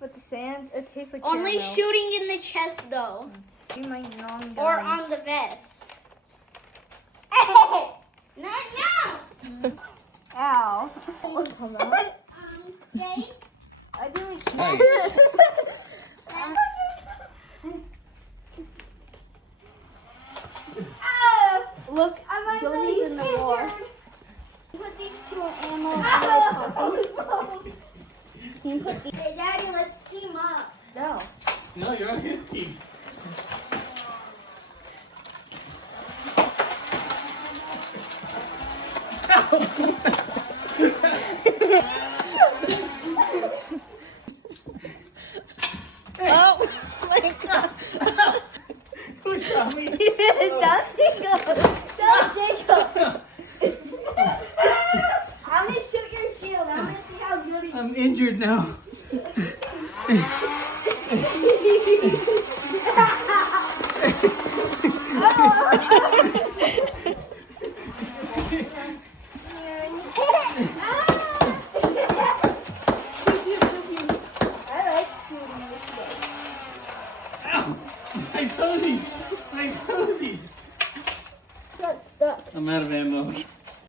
with the sand. It tastes like Only caramel. shooting in the chest though. Do my non Or on the vest. Not now! Ow. Jake? I didn't Nice. Look, Josie's in the war. Put these two ammo in the pocket. Can you put Hey, Daddy, let's team up. No. No, you're on his team. Oh my god. Push on me. Don't Jacob. Don't Jacob. I'm gonna shoot your shield. I'm gonna see how good it is. I'm injured now. Ow! My toesies! My toesies! Got stuck. I'm out of ammo.